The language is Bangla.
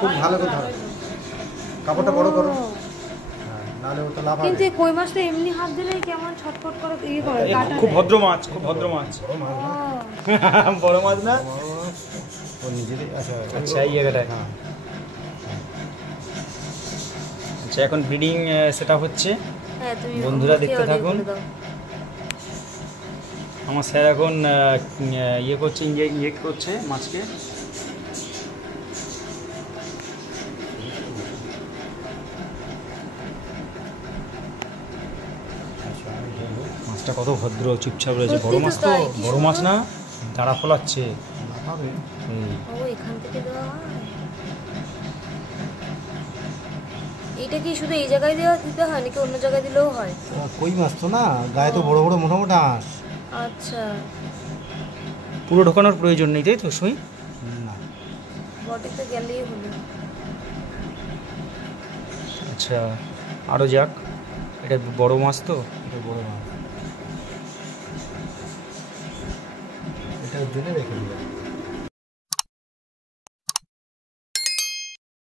খুব ভালো করে ধরো, কাপড়টা বড় করো, নাহলে ওটা লাভ হবে। কিন্তু কই মাছটা এমনি হাত দিলেই কেমন ছটফট করে ইয়ে করে কাটা। খুব ভদ্র মাছ, খুব ভদ্র মাছ। বড় মাছ না ও নিজেরই আচ্ছা আচ্ছা এই জায়গাটায়। আচ্ছা এখন ব্রিডিং সেট আপ হচ্ছে, হ্যাঁ তুমি বন্ধুরা দেখতে থাকুন। আমার স্যার এখন ইয়ে করছে, ইনজেক্ট করছে মাছকে। মাছটা কত ভদ্র, চুপচাপ রয়েছে। বড় মাছ তো, বড় মাছ না, দাঁড়া ফলাচ্ছে। ও এখান থেকে দেওয়া হয়। এইটা কি শুধু এই জায়গায় দিতে হয় নাকি অন্য জায়গায় দিলেও হয়? কই মাছ তো না, গায়ে তো বড় বড় মোটা মোটা আঁশ। আচ্ছা পুরো ঢোকানোর প্রয়োজন নেই তাই তো সই? না বডিতে গেলেই হলো। আচ্ছা আরও যাক, এটা বড় মাছ তো। এটা বড় মাছ, এটার জন্য রেখে দিলাম।